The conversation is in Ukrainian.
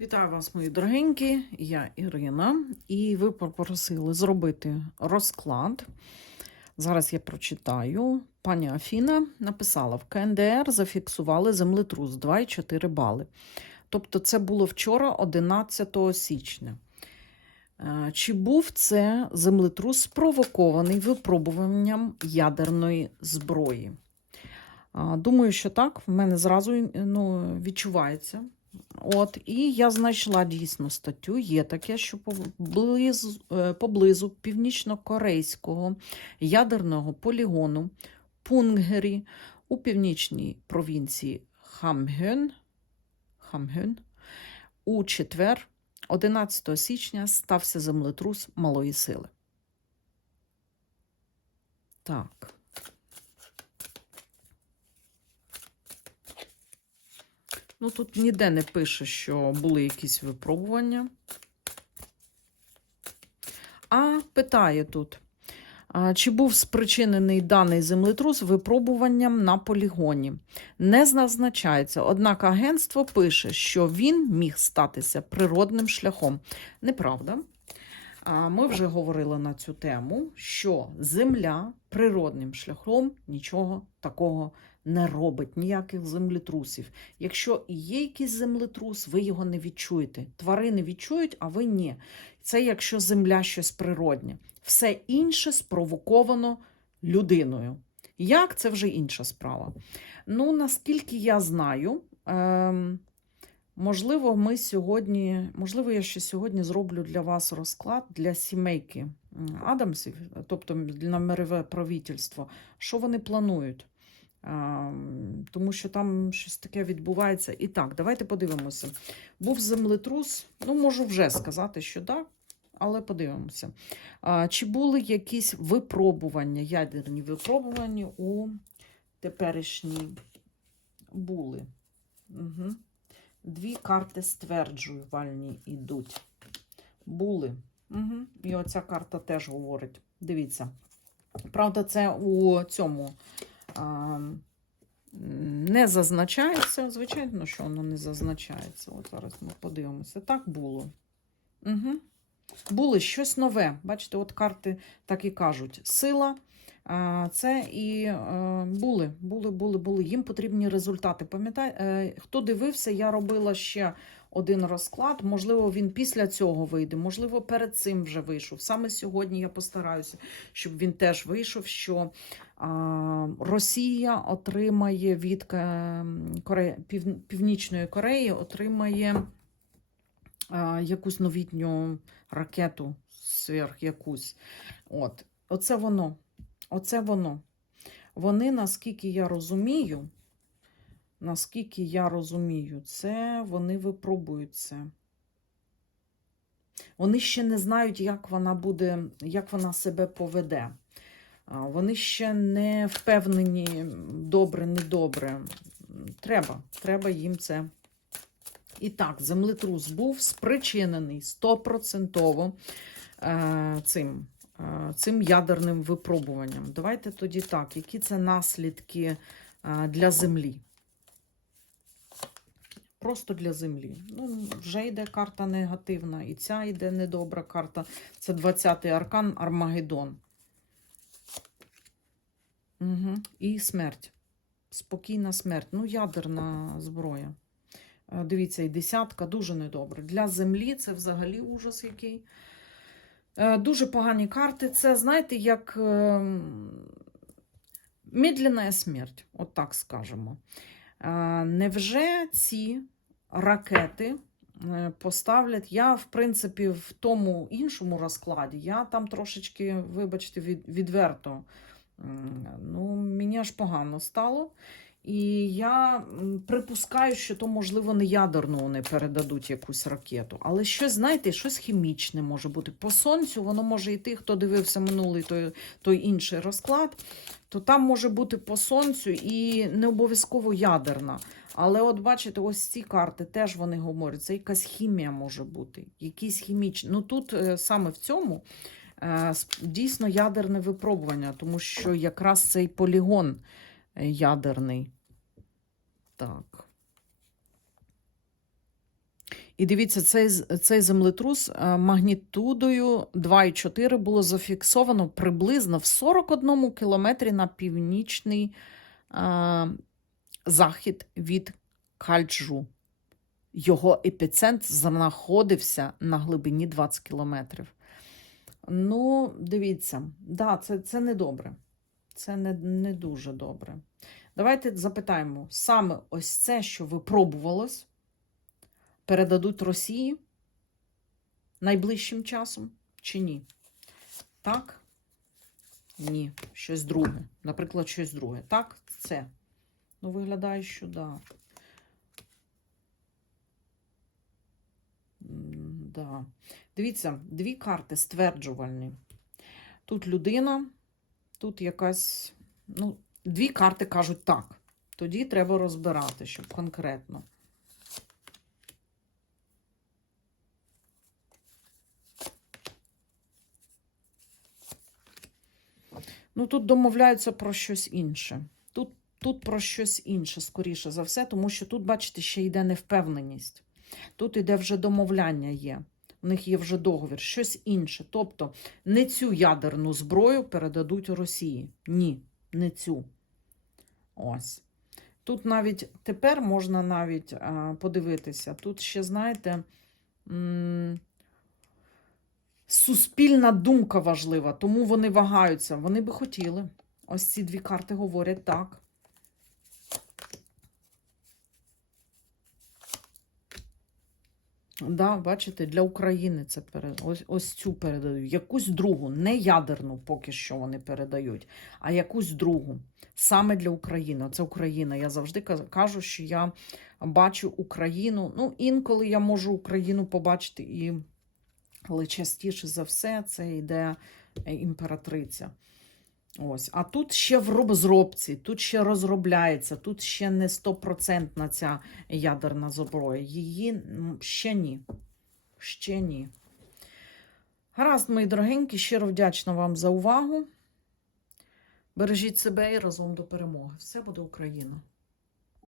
Вітаю вас, мої дорогенькі. Я Ірина, і ви попросили зробити розклад. Зараз я прочитаю. Пані Афіна написала: в КНДР зафіксували землетрус 2,4 бали. Тобто, це було вчора, 11 січня. Е, Чи був це землетрус спровокований випробуванням ядерної зброї? Думаю, що так. В мене зразу ну, відчувається. От, і я знайшла дійсно статтю. Є таке, що поблизу, е, поблизу північно-корейського ядерного полігону Пунгері у північній провінції Хамгьон, Хамгьон у четвер, 11 січня, стався землетрус малої сили. Так. Ну, тут ніде не пише, що були якісь випробування. А питає тут, чи був спричинений даний землетрус випробуванням на полігоні. Не зазначається, однак агентство пише, що він міг статися природним шляхом. Неправда. Ми вже говорили на цю тему, що Земля природним шляхом нічого такого не робить, ніяких землетрусів. Якщо є якийсь землетрус, ви його не відчуєте. Тварини відчують, а ви ні. Це якщо земля щось природнє. Все інше спровоковано людиною. Як це вже інша справа? Ну, наскільки я знаю, ем, можливо, ми сьогодні, можливо, я ще сьогодні зроблю для вас розклад для сімейки Адамсів, тобто на мирове правительство, що вони планують. Тому що там щось таке відбувається. І так, давайте подивимося. Був землетрус, ну, можу вже сказати, що так, але подивимося. Чи були якісь випробування, ядерні випробування у теперішній були? Угу. Дві карти стверджувальні йдуть. Були. Угу. І оця карта теж говорить. Дивіться. Правда, це у цьому а, не зазначається. Звичайно, що воно не зазначається. От зараз ми подивимося. Так було. Угу. Було щось нове. Бачите, от карти так і кажуть: сила. Це і е, були, були, були, були. Їм потрібні результати. Пам'ятаєте, хто дивився, я робила ще один розклад. Можливо, він після цього вийде, можливо, перед цим вже вийшов. Саме сьогодні я постараюся, щоб він теж вийшов. що Росія отримає від е, Коре... Пів... Північної Кореї отримає якусь новітню ракету сверх якусь. От. Оце воно. Оце воно. Вони, наскільки я розумію, наскільки я розумію, це вони випробують це. Вони ще не знають, як вона буде, як вона себе поведе. Вони ще не впевнені, добре, недобре. Треба, треба їм це. І так, землетрус був спричинений стопроцентово е, цим, цим ядерним випробуванням. Давайте тоді так, які це наслідки е, для землі? Просто для землі. Ну, вже йде карта негативна, і ця йде недобра карта. Це 20-й аркан Армагеддон. Угу. І смерть. Спокійна смерть. Ну, ядерна зброя. Е, Дивіться, і десятка дуже недобре. Для землі це взагалі ужас який. Е, Дуже погані карти. Це, знаєте, як ем, медленна смерть, от так скажемо. Е, Невже ці ракети е, поставлять? Я, в принципі, в тому іншому розкладі, я там трошечки, вибачте, від, відверто. Ну, мені аж погано стало. І я припускаю, що то, можливо, не ядерну вони передадуть якусь ракету. Але щось, знаєте, щось хімічне може бути. По сонцю воно може йти, хто дивився минулий той, той інший розклад, то там може бути по сонцю і не обов'язково ядерна. Але от бачите, ось ці карти теж вони говорять, це якась хімія може бути, якісь хімічні. Ну тут е, саме в цьому е, дійсно ядерне випробування, тому що якраз цей полігон е, ядерний. Так. І дивіться, цей, цей землетрус е, магнітудою 2,4 було зафіксовано приблизно в 41 кілометрі на північний е, захід від Кальчжу. Його епіцентр знаходився на глибині 20 кілометрів. Ну, дивіться, да, це, це не добре. Це не, не дуже добре. Давайте запитаємо: саме ось це, що випробувалось, передадуть Росії найближчим часом чи ні? Так? Ні, щось друге. Наприклад, щось друге. Так, це. Ну, виглядає, що да. Да. Дивіться, дві карти стверджувальні. Тут людина, тут якась. Ну, дві карти кажуть так. Тоді треба розбирати, щоб конкретно. Ну, тут домовляються про щось інше. Тут, тут про щось інше, скоріше за все, тому що тут, бачите, ще йде невпевненість. Тут іде вже домовляння є. У них є вже договір, щось інше. Тобто не цю ядерну зброю передадуть Росії. Ні, не цю. Ось. Тут навіть тепер можна навіть а, подивитися. Тут ще, знаєте, суспільна думка важлива, тому вони вагаються. Вони би хотіли. Ось ці дві карти говорять так. Да, бачите, для України це пере... ось, ось цю передають. Якусь другу, не ядерну поки що вони передають, а якусь другу. Саме для України. Це Україна. Я завжди кажу, що я бачу Україну. Ну, інколи я можу Україну побачити і. Але частіше за все це йде е, імператриця. Ось. А тут ще в розробці, тут ще розробляється, тут ще не стопроцентна ця ядерна зброя. Її ще ні. Ще ні. Гаразд, мої дорогенькі, щиро вдячна вам за увагу. Бережіть себе і разом до перемоги. Все буде Україна!